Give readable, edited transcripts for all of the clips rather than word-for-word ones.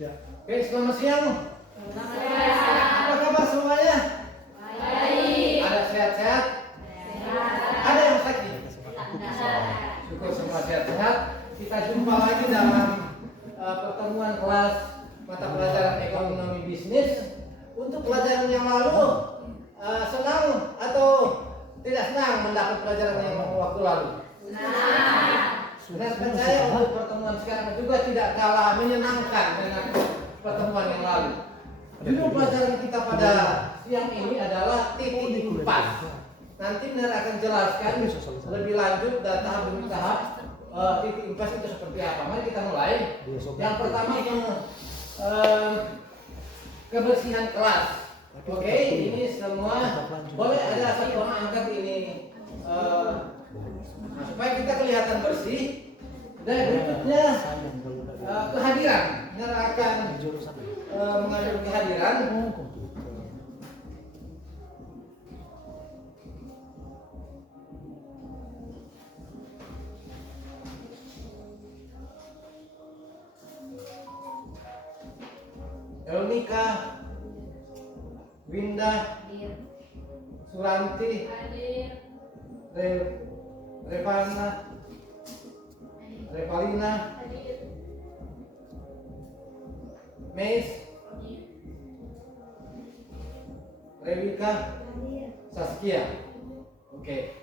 Ya. Oke, selamat siang. Selamat siang. Apa kabar semuanya? Baik. Ada sehat-sehat? Sehat. Ada yang sakit? Tidak. Syukur semua sehat-sehat. Kita jumpa lagi dalam pertemuan kelas mata pelajaran ekonomi bisnis. Untuk pelajaran yang lalu, senang atau tidak senang mendapat pelajaran yang waktu lalu? Dan percaya untuk pertemuan sekarang juga tidak kalah menyenangkan dengan pertemuan yang lalu. Judul pelajaran kita pada siang ini adalah titik impas. Nanti Benar akan jelaskan lebih lanjut dan tahap demi tahap titik impas itu seperti apa. Mari kita mulai. Yang pertama kebersihan kelas. Oke, ini semua boleh ada satu orang angkat ini supaya kita kelihatan bersih. Dan berikutnya kehadiran. Benar akan mengambil kehadiran. Elnika, Winda, Suranti, Revana, Revalina, Meis, Rewika, Saskia. Oke,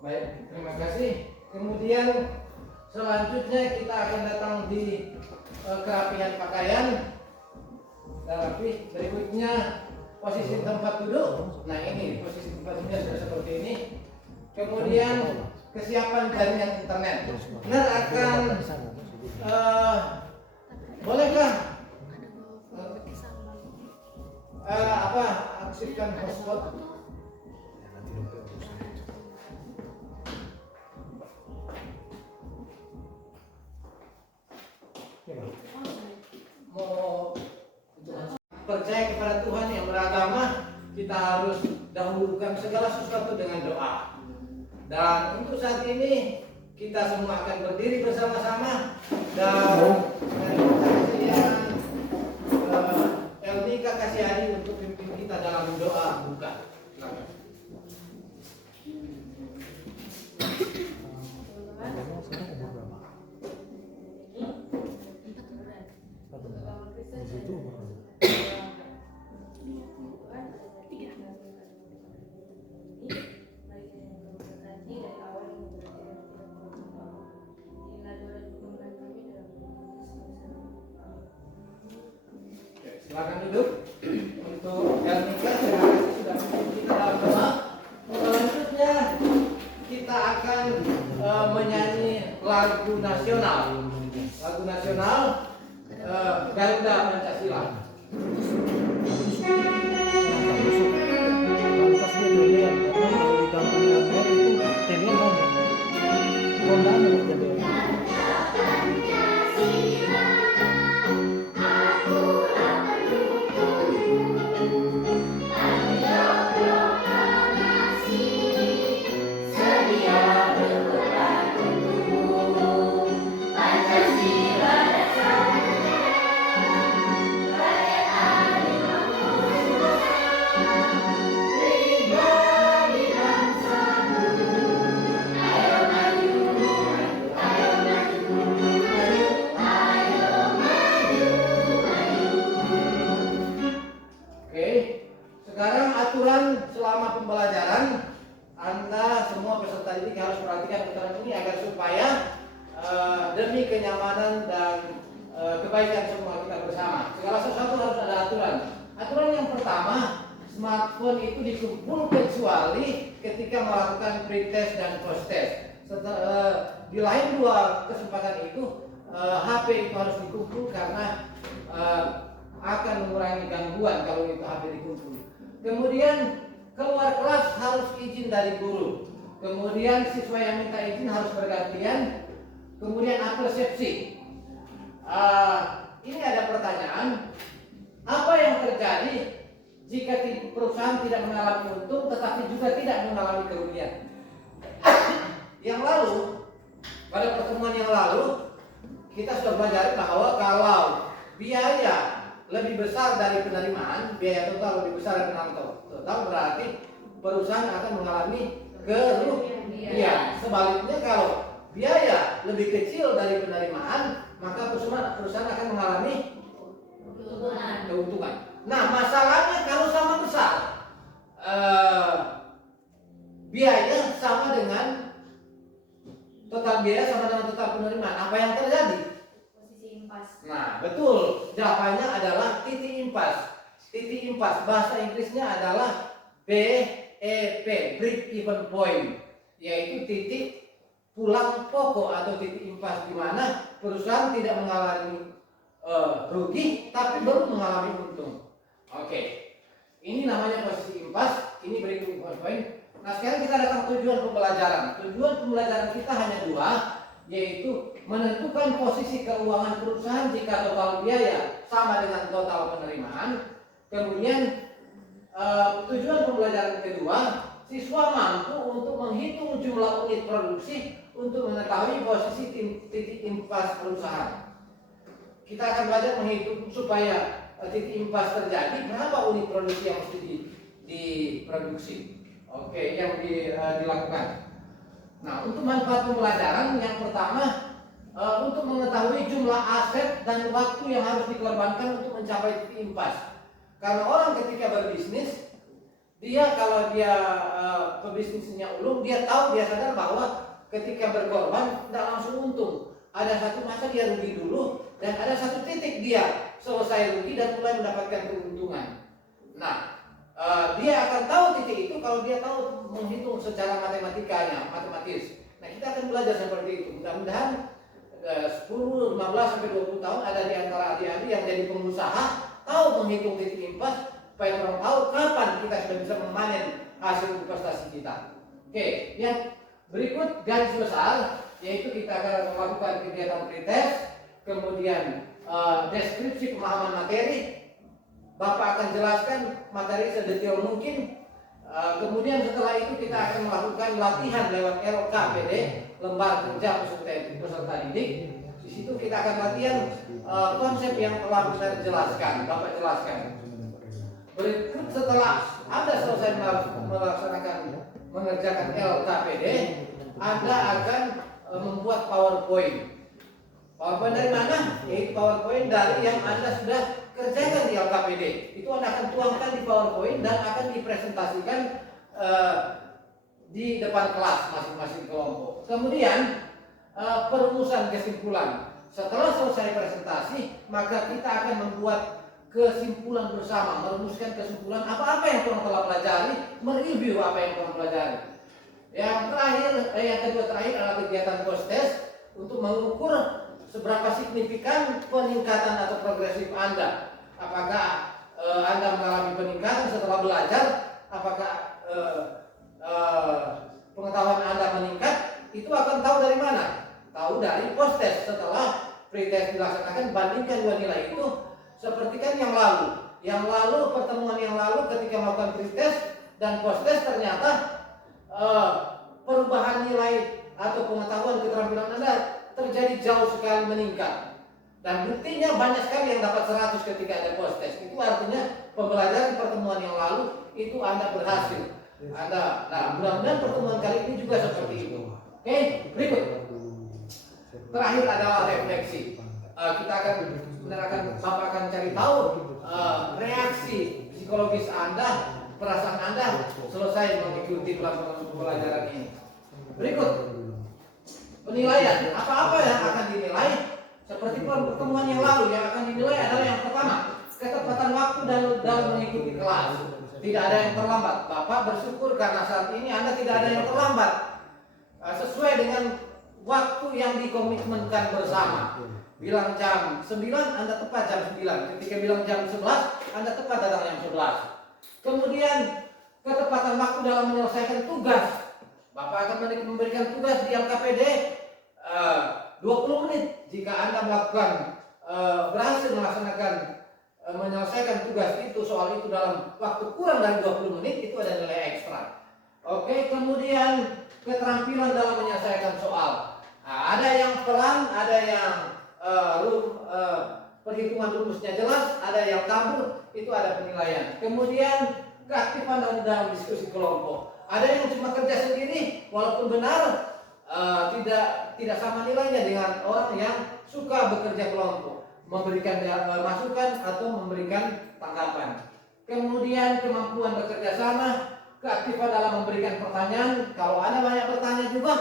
baik, terima kasih. Kemudian selanjutnya kita akan datang di kerapihan pakaian. Rapi. Berikutnya posisi tempat duduk. Nah ini posisi tempat duduknya sudah seperti ini. Kemudian kesiapan jaringan internet. Benar akan bolehkah aktifkan hotspot? Mau percaya kepada Tuhan yang beragama, kita harus dahulukan segala sesuatu dengan doa. Dan untuk saat ini kita semua akan berdiri bersama-sama dan Elnika Kasihani untuk pimpin kita dalam doa buka. Silakan. Silakan duduk. Untuk Elnika, terima kasih sudah memimpin kita dalam doa. Selanjutnya kita akan menyanyi lagu nasional. Lagu nasional Garuda Pancasila. Sekarang aturan selama pembelajaran, Anda semua peserta didik harus perhatikan aturan ini agar supaya demi kenyamanan dan kebaikan semua kita bersama. Segala sesuatu harus ada aturan. Aturan yang pertama, smartphone itu dikumpul kecuali ketika melakukan pretest dan post-test. Di lain dua kesempatan itu, HP itu harus dikumpul karena akan mengurangi gangguan kalau itu HP dikumpul. Kemudian keluar kelas harus izin dari guru. Kemudian siswa yang minta izin harus bergantian. Kemudian persepsi. Ini ada pertanyaan, apa yang terjadi jika perusahaan tidak mengalami untung tetapi juga tidak mengalami kerugian? Yang lalu, pada pertemuan yang lalu kita sudah belajar bahwa kalau biaya lebih besar dari penerimaan, biaya total lebih besar dari penerimaan total, berarti perusahaan akan mengalami kerugian. Sebaliknya kalau biaya lebih kecil dari penerimaan, maka perusahaan akan mengalami keuntungan. Nah, masalahnya kalau sama besar, biaya sama dengan total biaya sama dengan total penerimaan, apa yang terjadi? Posisi impas. Nah, betul. Jawabannya adalah titik impas. Titik impas bahasa Inggrisnya adalah BEP, break even point, yaitu titik pulang pokok atau titik impas di mana perusahaan tidak mengalami rugi tapi baru mengalami untung. Oke. Ini namanya posisi impas, ini break even point. Nah, sekarang kita datang tujuan pembelajaran. Tujuan pembelajaran kita hanya dua, yaitu menentukan posisi keuangan perusahaan jika total biaya sama dengan total penerimaan. Kemudian tujuan pembelajaran kedua, siswa mampu untuk menghitung jumlah unit produksi untuk mengetahui posisi titik impas perusahaan. Kita akan belajar menghitung supaya titik impas terjadi, berapa unit produksi yang mesti diproduksi. Oke, yang dilakukan. Nah, untuk manfaat pembelajaran yang pertama, untuk mengetahui jumlah aset dan waktu yang harus dikorbankan untuk mencapai titik impas. Karena orang ketika berbisnis, dia kalau dia pebisnisnya ulung, dia tahu, dia sadar bahwa ketika berkorban tidak langsung untung. Ada satu masa dia rugi dulu, dan ada satu titik dia selesai rugi dan mulai mendapatkan keuntungan. Nah, dia akan tahu titik itu kalau dia tahu menghitung secara matematis. Nah, kita akan belajar seperti itu. Mudah-mudahan 10, 15 sampai 20 tahun ada di antara adik-adik yang jadi pengusaha tahu menghitung titik impas supaya orang tahu kapan kita sudah bisa memanen hasil investasi kita. Oke, yang berikut garis besar yaitu kita akan melakukan kegiatan pretest, kemudian deskripsi pemahaman materi. Bapak akan jelaskan materi sedetail mungkin. Kemudian setelah itu kita akan melakukan latihan lewat LKPD, lembar kerja peserta didik. Di situ kita akan latihan konsep yang telah saya jelaskan, Bapak jelaskan. Berikut setelah Anda selesai mengerjakan LKPD, Anda akan membuat PowerPoint. PowerPoint dari mana? Yaitu PowerPoint dari yang Anda sudah kerjakan di LKPD. Itu Anda akan tuangkan di PowerPoint dan akan dipresentasikan di depan kelas masing-masing kelompok. Kemudian perumusan kesimpulan. Setelah selesai presentasi, maka kita akan membuat kesimpulan bersama, merumuskan kesimpulan apa-apa yang kurang telah pelajari, mereview apa yang kurang pelajari. Yang terakhir, yang kedua terakhir adalah kegiatan post test untuk mengukur seberapa signifikan peningkatan atau progresif Anda. Apakah Anda mengalami peningkatan setelah belajar? Apakah pengetahuan Anda meningkat? Itu akan tahu dari mana? Tahu dari post test. Setelah pretest dilaksanakan, bandingkan dua nilai itu. Seperti kan yang lalu, pertemuan yang lalu ketika melakukan pretest dan post test ternyata perubahan nilai atau pengetahuan keterampilan Anda terjadi jauh sekali meningkat. Dan buktinya banyak sekali yang dapat 100 ketika ada post test. Itu artinya pembelajaran pertemuan yang lalu itu Anda berhasil. Nah, mudah-mudahan pertemuan kali ini juga seperti itu. Oke, berikut. Terakhir adalah refleksi. Kita Bapak akan cari tahu reaksi psikologis Anda, perasaan Anda selesai mengikuti pelajaran ini. Berikut. Penilaian, apa-apa yang akan dinilai seperti pertemuan yang lalu, yang akan dinilai adalah yang pertama, ketepatan waktu dalam mengikuti kelas. Tidak ada yang terlambat. Bapak bersyukur karena saat ini Anda tidak ada yang terlambat. Sesuai dengan waktu yang dikomitmenkan bersama. Bilang jam 9, Anda tepat jam 9. Ketika bilang jam 11, Anda tepat datang jam 11. Kemudian ketepatan waktu dalam menyelesaikan tugas. Bapak akan memberikan tugas di LKPD 20 menit. Jika Anda melakukan berhasil menyelesaikan tugas itu, soal itu dalam waktu kurang dari 20 menit, itu ada nilai ekstra. Oke, kemudian keterampilan dalam menyelesaikan soal. Nah, ada yang pelan, ada yang perhitungan rumusnya jelas, ada yang kabur, itu ada penilaian. Kemudian keaktifan dalam diskusi kelompok. Ada yang cuma kerja sendiri, walaupun benar tidak sama nilainya dengan orang yang suka bekerja kelompok, memberikan masukan atau memberikan tanggapan. Kemudian kemampuan bekerja sama, keaktifan dalam memberikan pertanyaan. Kalau ada banyak pertanyaan juga,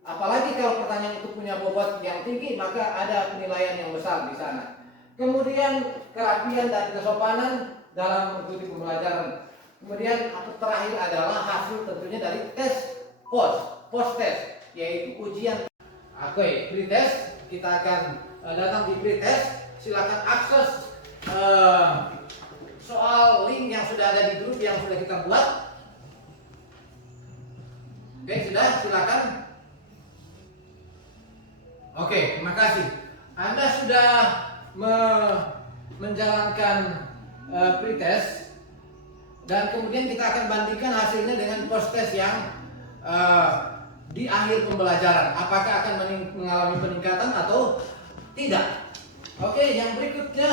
apalagi kalau pertanyaan itu punya bobot yang tinggi, maka ada penilaian yang besar di sana. Kemudian kerapian dan kesopanan dalam mengikuti pembelajaran. Kemudian terakhir adalah hasil tentunya dari tes post test, yaitu ujian. Oke, pretest, kita akan datang di pretest. Silakan akses soal link yang sudah ada di grup yang sudah kita buat. Oke, sudah, silakan. Oke, terima kasih. Anda sudah menjalankan pretest, dan kemudian kita akan bandingkan hasilnya dengan post test yang di akhir pembelajaran. Apakah akan mengalami peningkatan atau tidak? Oke, yang berikutnya,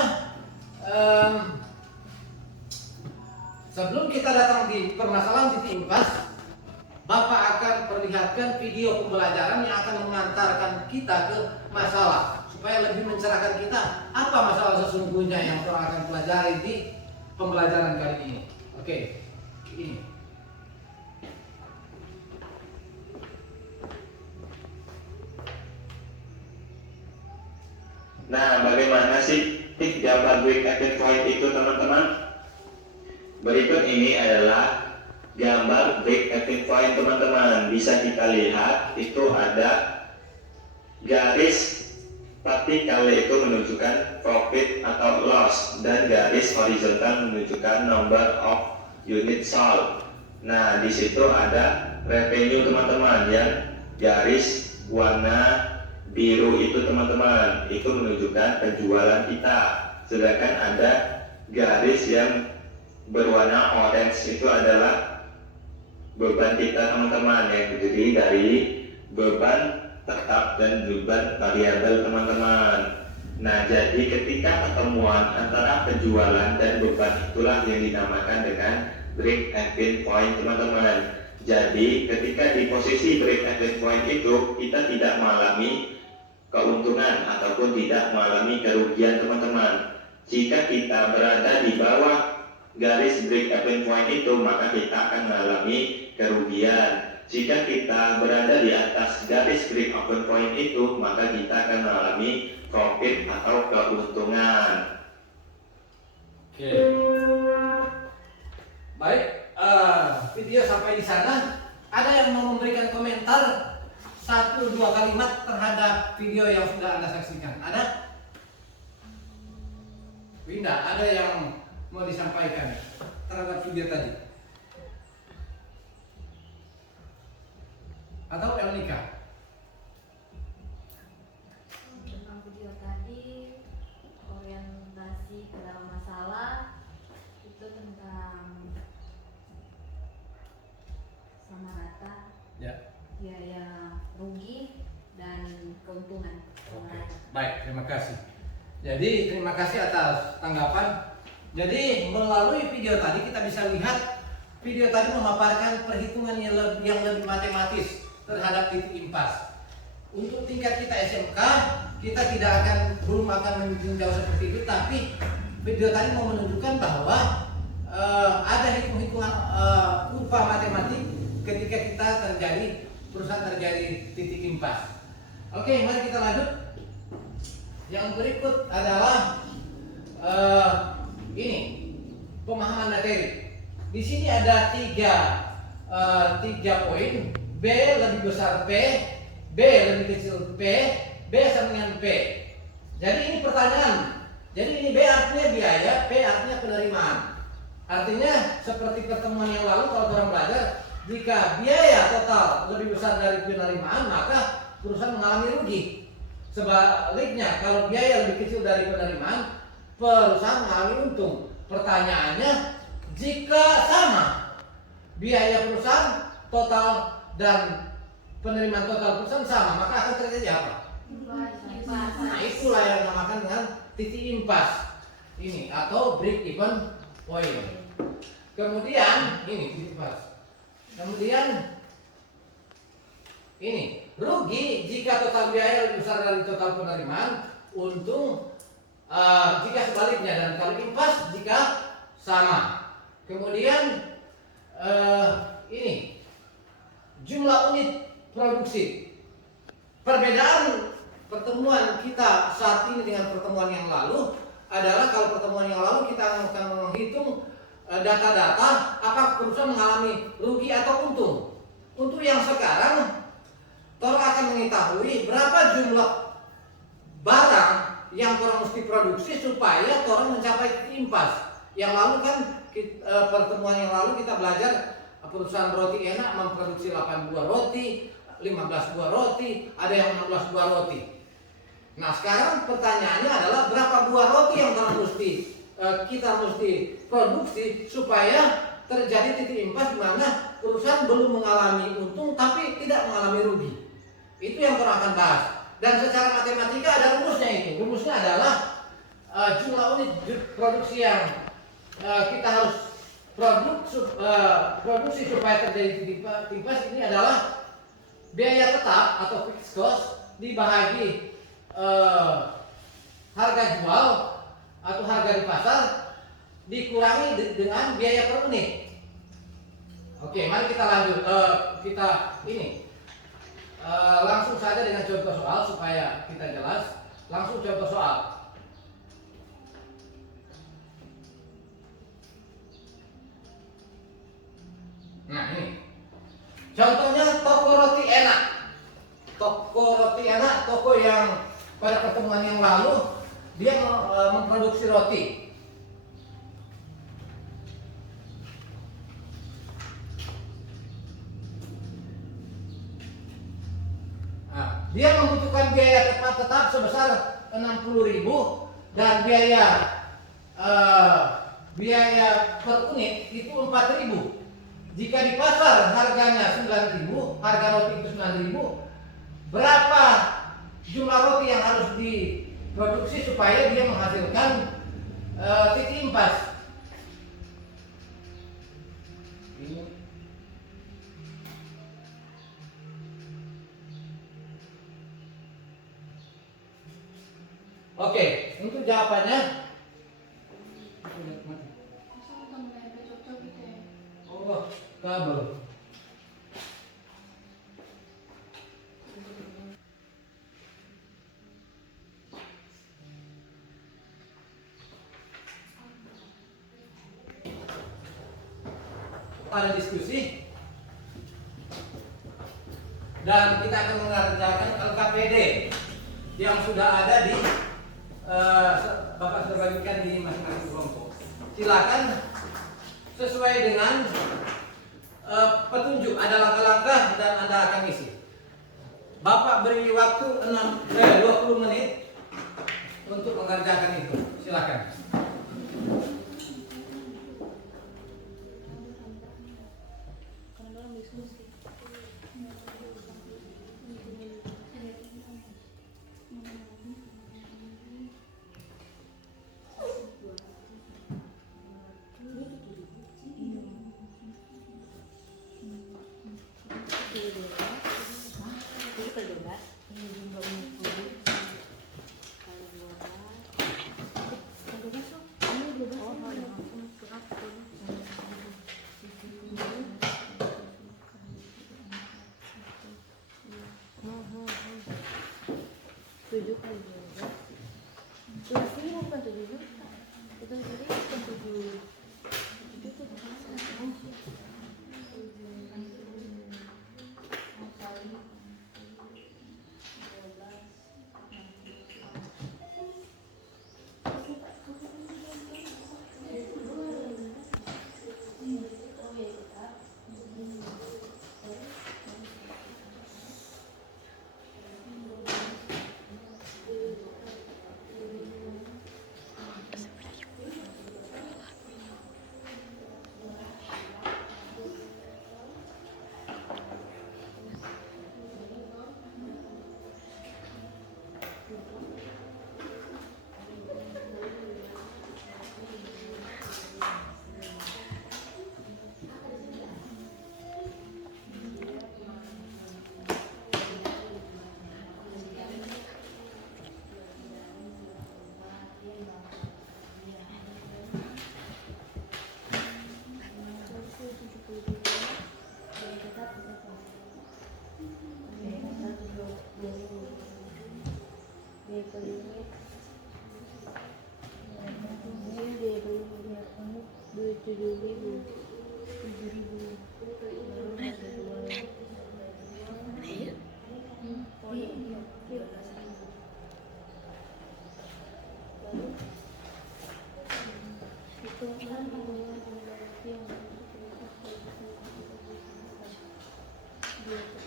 sebelum kita datang di permasalahan titik impas, Bapak akan perlihatkan video pembelajaran yang akan mengantarkan kita ke masalah, supaya lebih mencerahkan kita apa masalah sesungguhnya yang kita akan pelajari di pembelajaran kali ini. Oke, ini. Nah, bagaimana sih gambar break even point itu, teman-teman? Berikut ini adalah gambar break even point, teman-teman. Bisa kita lihat itu ada garis vertikal itu menunjukkan profit atau loss, dan garis horizontal menunjukkan number of unit sold. Nah, di situ ada revenue, teman-teman, yang garis warna biru itu, teman-teman, itu menunjukkan penjualan kita. Sedangkan ada garis yang berwarna orange itu adalah beban kita, teman-teman, yang terdiri dari beban tetap dan beban variabel, teman-teman. Nah, jadi ketika pertemuan antara penjualan dan beban itulah yang dinamakan dengan break even point, teman-teman. Jadi ketika di posisi break even point itu kita tidak mengalami keuntungan ataupun tidak mengalami kerugian, teman-teman. Jika kita berada di bawah garis break even point itu, maka kita akan mengalami kerugian. Jika kita berada di atas garis break even point itu, maka kita akan mengalami profit atau keuntungan. Oke. Baik, video sampai di sana. Ada yang mau memberikan komentar 1-2 kalimat terhadap video yang sudah Anda saksikan? Ada? Winda, ada yang mau disampaikan terhadap video tadi? Atau Elnika? Tentang video tadi, orientasi ke dalam masalah itu tentang sama rata, Ya. biaya rugi dan keuntungan sama Oke. rata. Baik, terima kasih. Jadi terima kasih atas tanggapan. Jadi melalui video tadi kita bisa lihat video tadi memaparkan perhitungan yang lebih matematis terhadap titik impas. Untuk tingkat kita SMK, kita belum akan meninjau seperti itu, tapi video tadi mau menunjukkan bahwa ada hitung-hitungan upah matematik ketika kita perusahaan terjadi titik impas. Oke, mari kita lanjut. Yang berikut adalah ini pemahaman materi. Di sini ada tiga poin. B lebih besar P, B lebih kecil P, B sama dengan P. Jadi ini pertanyaan. Jadi ini B artinya biaya, P artinya penerimaan. Artinya seperti pertemuan yang lalu kalau orang belajar, jika biaya total lebih besar dari penerimaan, maka perusahaan mengalami rugi. Sebaliknya, kalau biaya lebih kecil dari penerimaan, perusahaan mengalami untung. Pertanyaannya, jika sama biaya perusahaan total dan penerimaan total perusahaan sama, maka akan terjadi apa? Nah, itulah yang dinamakan dengan titik impas ini atau break even point. Kemudian ini titik impas. Kemudian ini rugi jika total biaya lebih besar dari total penerimaan, untung jika sebaliknya, dan kalau impas jika sama. Kemudian ini jumlah unit produksi. Perbedaan pertemuan kita saat ini dengan pertemuan yang lalu adalah kalau pertemuan yang lalu kita akan menghitung data-data apakah perusahaan mengalami rugi atau untung. Untuk yang sekarang, Torang akan mengetahui berapa jumlah barang yang Torang mesti produksi supaya Torang mencapai titik impas. Yang lalu kan pertemuan yang lalu kita belajar perusahaan roti enak memproduksi 8 buah roti, 15 buah roti, ada yang 16 buah roti. Nah sekarang pertanyaannya adalah berapa buah roti yang kita mesti produksi supaya terjadi titik impas di mana perusahaan belum mengalami untung tapi tidak mengalami rugi. Itu yang kita akan bahas. Dan secara matematika ada rumusnya itu. Rumusnya adalah jumlah unit produksi yang kita harus produksi supaya terjadi titik impas ini adalah biaya tetap atau fixed cost dibahagi harga jual atau harga di pasar dikurangi dengan biaya per unit. Oke, mari kita lanjut. Langsung saja dengan contoh soal supaya kita jelas. Langsung contoh soal. Nah ini contohnya toko roti enak. Toko roti enak, toko yang pada pertemuan yang lalu dia memproduksi roti. Nah, dia membutuhkan biaya tetap sebesar 60.000 dan biaya per unit itu 4.000. Jika di pasar harganya 9.000, harga roti itu 9.000, berapa jumlah roti yang harus diproduksi supaya dia menghasilkan titik impas? Oke, untuk jawabannya oh, kabel. Ada diskusi dan kita akan mengerjakan LKPD yang sudah ada di Bapak sudah bagikan di masing-masing kelompok. Silakan sesuai dengan petunjuk, ada langkah-langkah dan Anda akan isi. Bapak beri waktu 20 menit untuk mengerjakan itu. Silakan.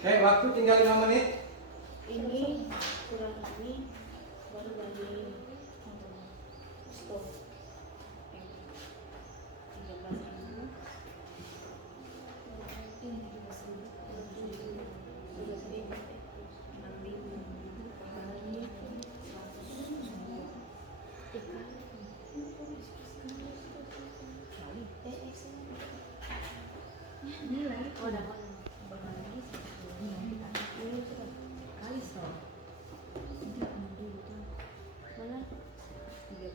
Oke, waktu tinggal 5 menit. Ini kurang ini baru bagi stop. 13.000. Ini 13.000. 12.000. 6.000. Kali 100. Nilai. Oh, dapat. Kali stop. Mana? 13.000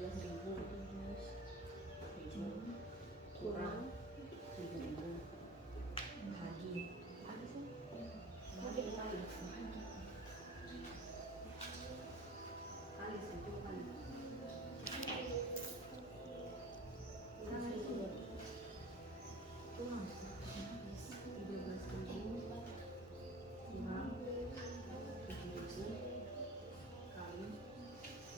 kurang 7.000 bagi kali 7 kali sama itu kurang 13.000 kurang 7.000 kali 120.000.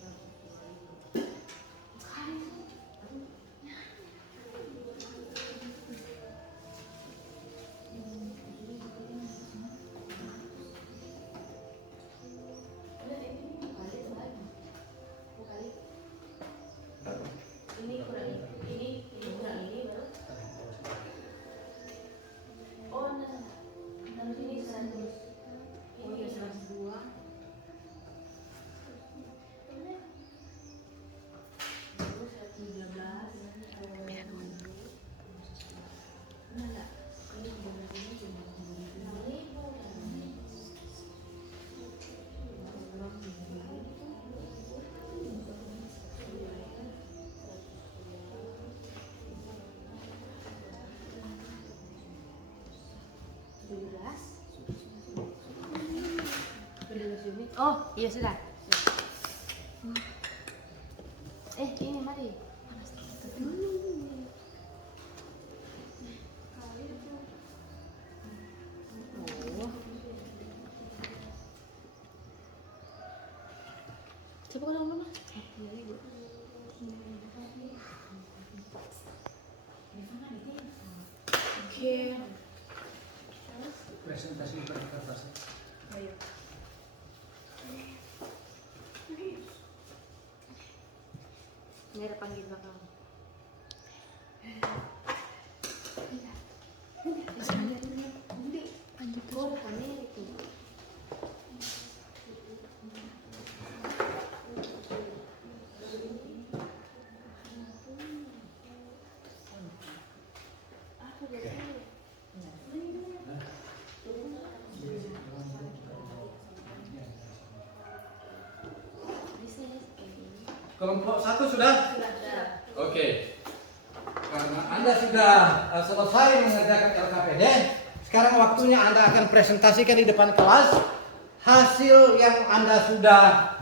Ini kurang ini kurang ini baru. Oh, nah. Harus ini 100. Oh iya 102. Terus 13. Mana? Ini 13 ini cuma 6.000. Oh iya sudah. Ini mari. Oh. Coba kalau mama. Oke. Presentasi di kertas. Ayo. Ini ada panggil bakal. Lanjut terus. Oh, depannya itu. Kelompok 1 sudah? Sudah. Oke. Karena Anda sudah selesai mengerjakan LKPD, sekarang waktunya Anda akan presentasikan di depan kelas hasil yang Anda sudah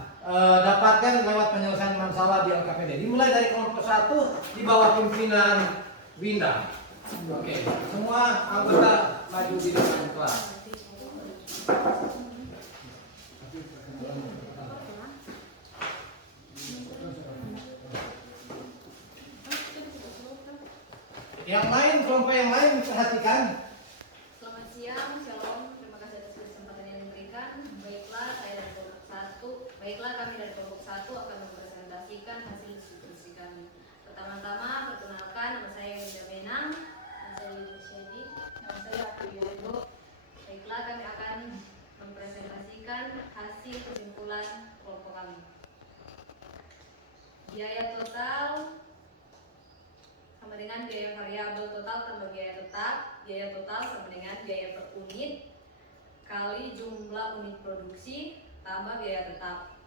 dapatkan lewat penyelesaian masalah di LKPD. Dimulai dari kelompok 1 di bawah pimpinan Winda. Oke, semua anggota maju di depan kelas. Yang lain, kelompok yang lain perhatikan. Selamat siang, shalom. Terima kasih atas kesempatan yang diberikan. Baiklah, saya dari kelompok 1. Baiklah, kami dari kelompok 1 akan mempresentasikan hasil diskusi kami. Pertama-tama, perkenalkan, nama saya Winda Menang. Nama saya Yudi Syedi. Nama saya Apriyodo. Baiklah, kami akan mempresentasikan hasil kesimpulan kelompok kami. Biaya total sama dengan biaya variabel total tambah biaya tetap. Biaya total sama dengan biaya per unit kali jumlah unit produksi tambah biaya tetap.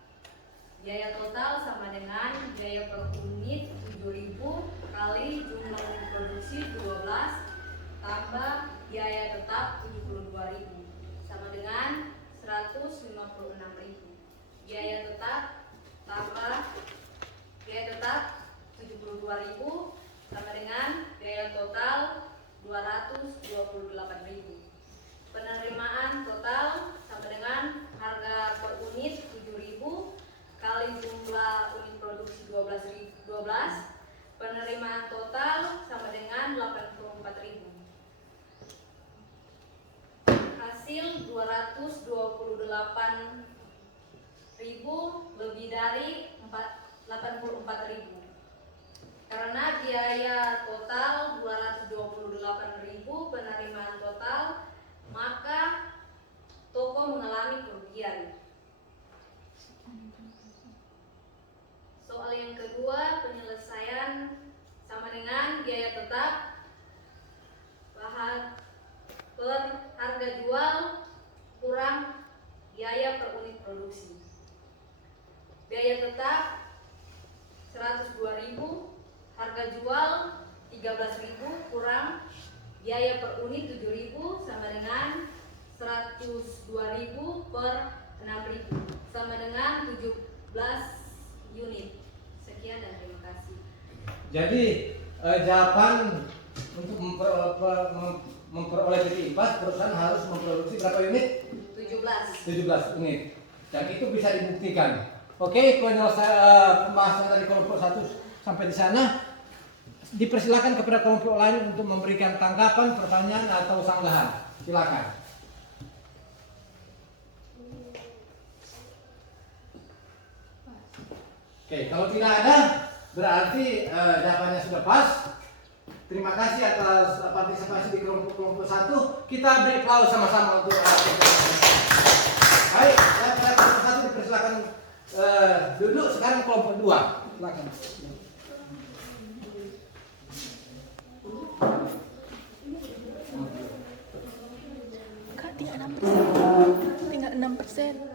Biaya total sama dengan biaya per unit 7.000 kali jumlah unit produksi 12 tambah biaya tetap 72.000 sama dengan 156.000. Biaya tetap tambah biaya tetap 72.000 sama dengan biaya total 228.000. Penerimaan total sama dengan harga per unit 7.000 kali jumlah unit produksi 12. Penerimaan total sama dengan 84.000. Hasil hasil 228.000 lebih dari 84.000. Karena biaya total 228.000 penerimaan total, maka toko mengalami kerugian. Soal yang kedua, penyelesaian sama dengan biaya tetap bahan per harga jual kurang biaya per unit produksi. Biaya tetap 102.000, harga jual 13.000 kurang biaya per unit 7.000 sama dengan 102.000 per 6.000 sama dengan 17 unit. Sekian dan terima kasih. Jadi jawaban untuk memperoleh titik impas, perusahaan harus memproduksi berapa unit? 17 unit. Dan itu bisa dibuktikan. Oke, pembahasan dari kelompok 1 sampai di sana. Dipersilakan kepada kelompok lain untuk memberikan tanggapan, pertanyaan atau sanggahan. Silakan. Oke, kalau tidak ada, berarti jawabannya sudah pas. Terima kasih atas partisipasi di kelompok 1. Kita beri aplaus sama-sama untuk baik, pada kelompok 1 dipersilakan duduk. Sekarang kelompok 2. Silakan. Kak, tinggal 6%. Tinggal 6%.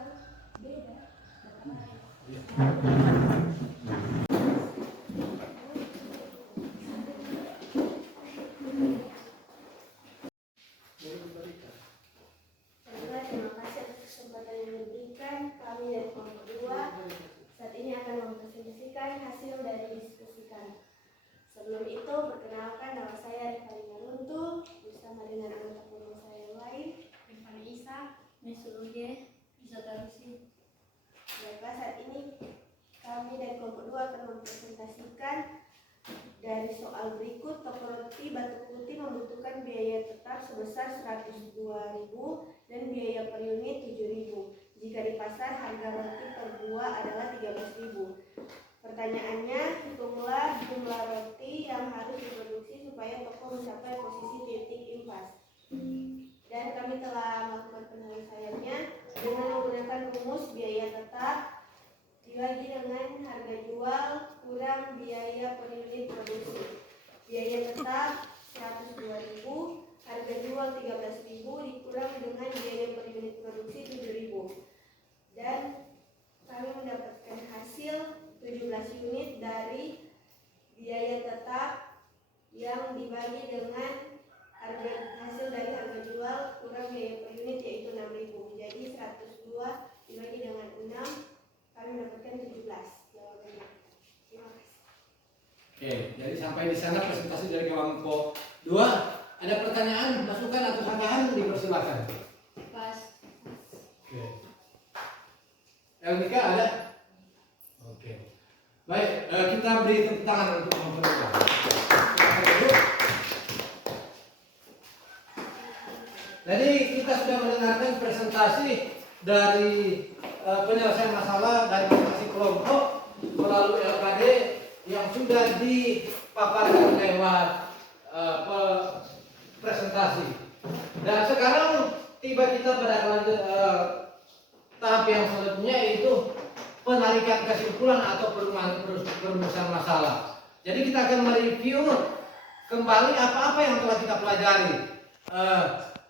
Terima kasih atas kesempatan yang diberikan. Kami dari kelompok 2 saat ini akan mempresentasikan hasil dari diskusi kami. Sebelum itu, perkenalkan nama saya Revalina Runtuh bersama dengan anggota kelompok saya yang lain, Irfan Isa, Mesuluge, bisa terusin. Baiklah, saat ini kami dari kelompok 2 akan mempresentasikan dari soal berikut. Toko roti Batu Putih membutuhkan biaya tetap sebesar 102.000 dan biaya per unit 7.000. Jika di pasar harga roti per buah adalah 13.000. Pertanyaannya, hitunglah jumlah roti yang harus diproduksi supaya toko mencapai posisi titik impas. Dan kami telah melakukan penyelesaiannya dengan menggunakan rumus biaya tetap dibagi dengan harga jual kurang biaya per unit produksi. Biaya tetap 102.000, harga jual 13.000 dikurang dengan biaya per unit produksi 7.000. Dan kami mendapatkan hasil 17 unit dari biaya tetap yang dibagi dengan hasil dari harga jual kurang biaya per unit yaitu 6.000. Jadi 102 dibagi dengan 6, kami mendapatkan 17 jawabannya. Terima kasih. Oke, jadi sampai di sana presentasi dari kelompok 2. Ada pertanyaan, masukan atau sanggahan, dipersilakan. Pas. Oke. Elmika ada? Oke. Baik, kita beri tepuk tangan untuk kelompok 2. Jadi kita sudah mendengarkan presentasi dari penyelesaian masalah dari masing-masing kelompok melalui LKD yang sudah dipaparkan lewat presentasi. Dan sekarang tiba kita pada tahap yang selanjutnya, yaitu penarikan kesimpulan atau perumusan masalah. Jadi kita akan mereview kembali apa-apa yang telah kita pelajari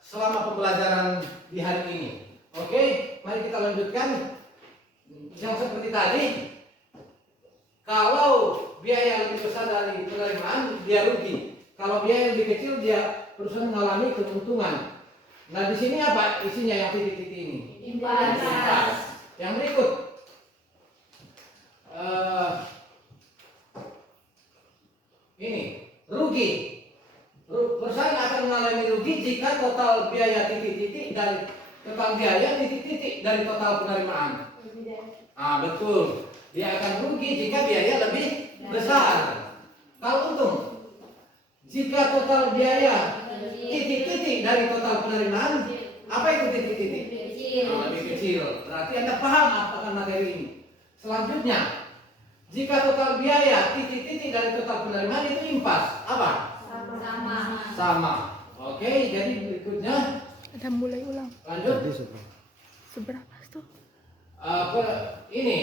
selama pembelajaran di hari ini. Oke, mari kita lanjutkan. Yang seperti tadi, kalau biaya lebih besar dari penerimaan, dia rugi. Kalau biaya lebih kecil, dia perusahaan mengalami keuntungan. Nah, di sini apa isinya yang titik-titik ini? Impas. Yang berikut, ini rugi. Perusahaan akan mengalami rugi jika total biaya titik-titik dari total biaya titik-titik dari total penerimaan. Betul. Dia akan rugi jika biaya lebih besar. Kalau untung, jika total biaya titik-titik dari total penerimaan Apa itu titik-titik? Kecil. Lebih kecil. Berarti Anda paham akan materi ini. Selanjutnya, jika total biaya titik-titik dari total penerimaan itu impas, apa? Sama. Sama. Oke, jadi berikutnya Ada mulai ulang. lanjut. Seberapa tuh? Ini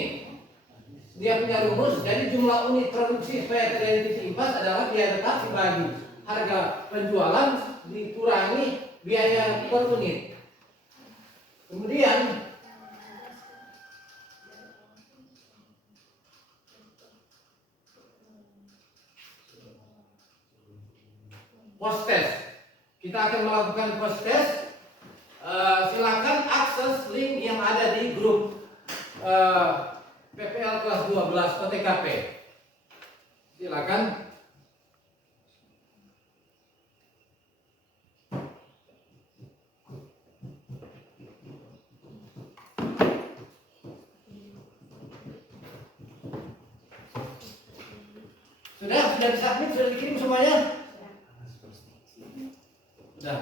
dia punya rumus. Jadi jumlah unit produksi supaya terjadi titik impas adalah biaya tetap dibagi harga penjualan dikurangi biaya per unit. Kemudian post test. Kita akan melakukan post test. Silakan akses link yang ada di grup PPL kelas 12 OTKP. Silakan. Sudah disubmit, sudah dikirim semuanya? Sudah.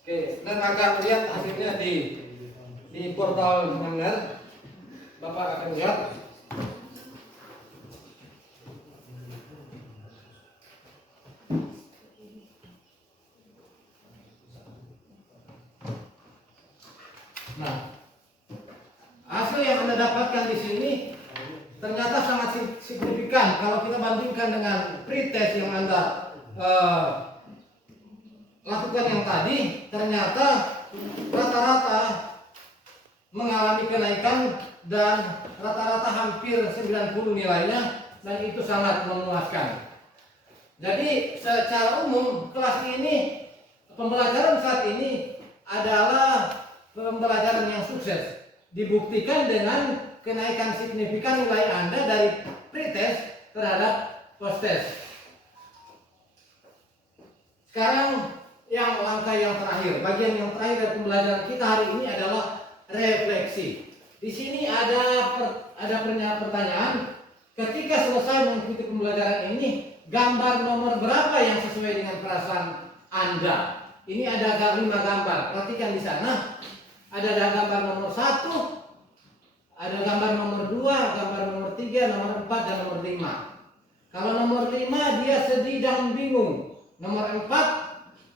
Oke, dan akan lihat hasilnya di portal Mengenal. Bapak akan lihat. Nah, hasil yang Anda dapatkan di sini ternyata sangat signifikan kalau kita bandingkan dengan pretest yang Anda lakukan yang tadi. Ternyata rata-rata mengalami kenaikan dan rata-rata hampir 90 nilainya, dan itu sangat memuaskan. Jadi secara umum kelas ini, pembelajaran saat ini adalah pembelajaran yang sukses, dibuktikan dengan kenaikan signifikan nilai Anda dari pretest terhadap post-test. Sekarang yang langkah yang terakhir, bagian yang terakhir dari pembelajaran kita hari ini adalah refleksi. Di sini ada pertanyaan. Ketika selesai mengikuti pembelajaran ini, gambar nomor berapa yang sesuai dengan perasaan Anda? Ini ada 5 gambar. Perhatikan di sana. Ada gambar nomor 1, ada gambar nomor 2, gambar nomor 3, nomor 4, dan nomor 5. Kalau nomor 5 dia sedih dan bingung. Nomor 4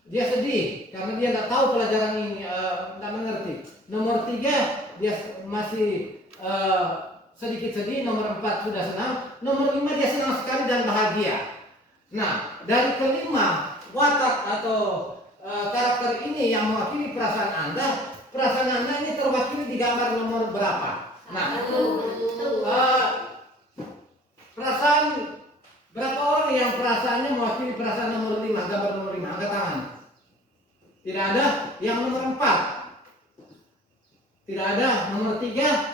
dia sedih karena dia tidak tahu pelajaran ini, tidak mengerti. Nomor 3 dia masih sedikit sedih. Nomor 4 sudah senang. Nomor 5 dia senang sekali dan bahagia. Nah, dari kelima watak atau karakter ini yang mewakili perasaan Anda ini terwakili di gambar nomor berapa? Nah, perasaan berapa orang yang perasaannya mewakili perasaan nomor 5, gambar nomor 5? Angkat tangan. Tidak ada. Yang nomor 4? Tidak ada. Nomor 3?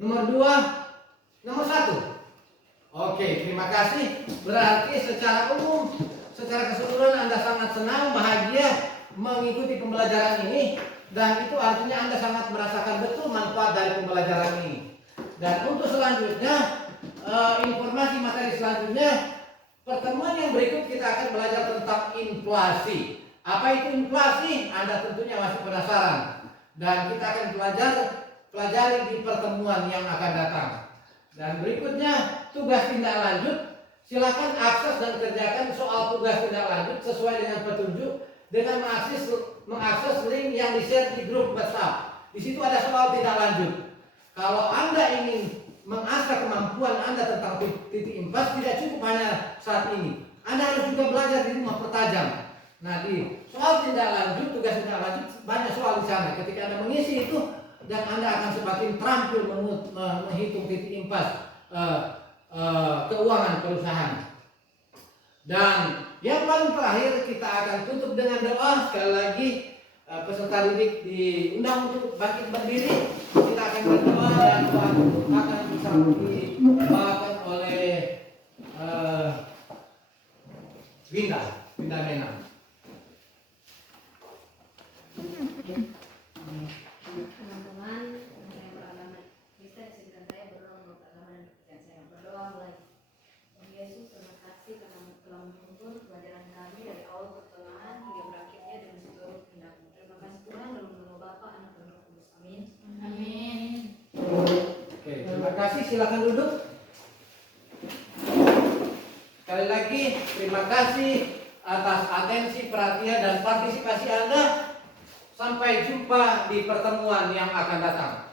Nomor 2? Nomor 1? Oke, terima kasih. Berarti secara umum, secara keseluruhan Anda sangat senang, bahagia mengikuti pembelajaran ini, dan itu artinya Anda sangat merasakan betul manfaat dari pembelajaran ini. Dan untuk selanjutnya, informasi materi selanjutnya, pertemuan yang berikut kita akan belajar tentang inflasi. Apa itu inflasi? Anda tentunya masih penasaran, dan kita akan pelajari di pertemuan yang akan datang. Dan berikutnya, tugas tindak lanjut. Silakan akses dan kerjakan soal tugas tindak lanjut sesuai dengan petunjuk dengan mengakses link yang di-share di grup WhatsApp. Di situ ada soal tindak lanjut. Kalau Anda ingin mengasah kemampuan Anda tentang titik impas, tidak cukup hanya saat ini. Anda harus juga belajar di rumah pertajam. Nah, di soal tindak lanjut, tugas tindak lanjut, banyak soal di sana. Ketika Anda mengisi itu, dan Anda akan semakin terampil menghitung titik impas keuangan perusahaan. Dan yang paling terakhir, kita akan tutup dengan doa. Sekali lagi, peserta didik diundang untuk bangkit berdiri. Kita akan berdoa, dan doa itu akan bisa dibawakan oleh Winda Mena. Teman-teman yang beragama Kristen, izinkan saya berdoa menurut agama dan kepercayaan saya. Berdoa mulai. Tuhan Yesus, terima kasih karena telah menuntun pelajaran kami dari awal pertengahan hingga berakhirnya dengan seluruh kehendak-Mu. Terima kasih Tuhan. silakan duduk. Sekali lagi, terima kasih atas atensi, perhatian, dan partisipasi Anda. Sampai jumpa di pertemuan yang akan datang.